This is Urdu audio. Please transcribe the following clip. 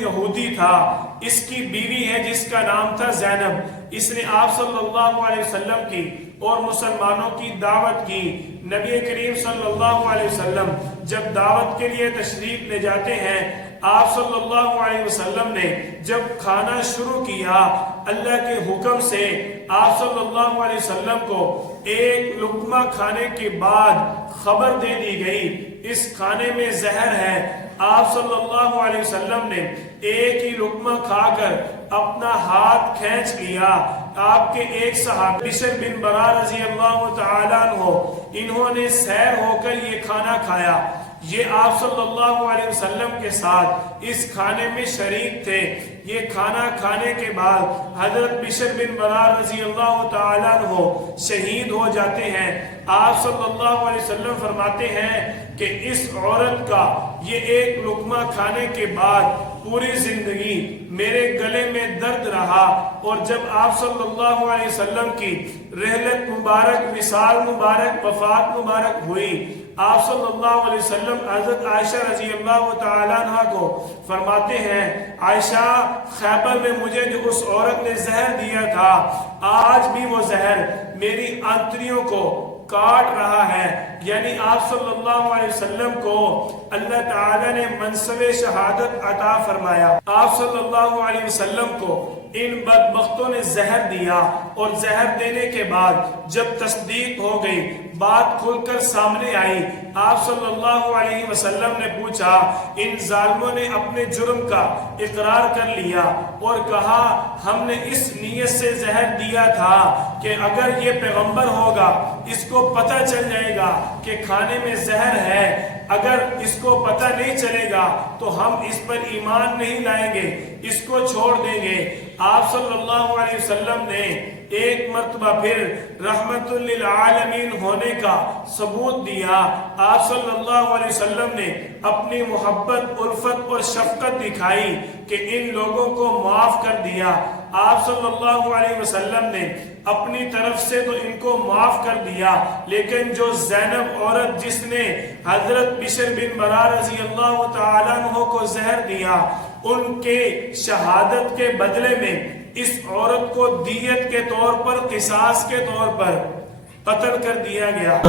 یہودی تھا، اس کی بیوی ہے جس کا نام تھا زینب، اس نے آپ صلی اللہ علیہ وسلم کی اور مسلمانوں کی دعوت کی۔ نبی کریم صلی اللہ علیہ وسلم جب دعوت کے لیے تشریف لے جاتے ہیں، آپ صلی اللہ علیہ وسلم نے جب کھانا شروع کیا، اللہ کے حکم سے آپ صلی اللہ علیہ وسلم کو ایک لقمہ کھانے کے بعد خبر دے دی گئی اس کھانے میں زہر ہے۔ آپ صلی اللہ علیہ وسلم نے ایک ہی لقمہ کھا کر اپنا ہاتھ کھینچ لیا۔ آپ کے ایک صحابی بشر بن برا رضی اللہ تعالیٰ عنہ، انہوں نے سیر ہو کر یہ کھانا کھایا۔ یہ آپ صلی اللہ علیہ وسلم کے ساتھ اس کھانے میں شریک تھے۔ یہ کھانا کھانے کے بعد حضرت بشر بن برا رضی اللہ تعالیٰ عنہ شہید ہو جاتے ہیں۔ آپ صلی اللہ علیہ وسلم فرماتے ہیں کہ اس عورت کا یہ ایک لقمہ کھانے کے بعد پوری زندگی میرے گلے میں درد رہا، اور جب آپ صلی اللہ علیہ وسلم کی رحلت مبارک، وصال مبارک، وفات مبارک ہوئی، آپ صلی اللہ علیہ وسلم حضرت عائشہ رضی اللہ تعالیٰ عنہ کو فرماتے ہیں، عائشہ، خیبر میں مجھے جو اس عورت نے زہر دیا تھا، آج بھی وہ زہر میری آنتڑیوں کو کاٹ رہا ہے۔ یعنی آپ صلی اللہ علیہ وسلم کو اللہ تعالیٰ نے منصب شہادت عطا فرمایا۔ آپ صلی اللہ علیہ وسلم کو ان بدبختوں نے زہر دیا، اور زہر دینے کے بعد جب تصدیق ہو گئی، بات کھل کر سامنے آئی، آپ صلی اللہ علیہ وسلم نے پوچھا، ان ظالموں نے اپنے جرم کا اقرار کر لیا اور کہا ہم نے اس نیت سے زہر دیا تھا کہ اگر یہ پیغمبر ہوگا اس کو پتہ چل جائے گا کہ کھانے میں زہر ہے، اگر اس کو پتہ نہیں چلے گا تو ہم اس پر ایمان نہیں لائیں گے، اس کو چھوڑ دیں گے۔ آپ صلی اللہ علیہ وسلم نے ایک مرتبہ پھر رحمت للعالمین ہونے کا ثبوت دیا۔ آپ صلی اللہ علیہ وسلم نے اپنی محبت، الفت اور شفقت دکھائی کہ ان لوگوں کو معاف کر دیا۔ آپ صلی اللہ علیہ وسلم نے اپنی طرف سے تو ان کو معاف کر دیا، لیکن جو زینب عورت جس نے حضرت بشر بن برا رضی اللہ تعالیٰ عنہ کو زہر دیا، ان کے شہادت کے بدلے میں اس عورت کو دیت کے طور پر، قصاص کے طور پر قتل کر دیا گیا۔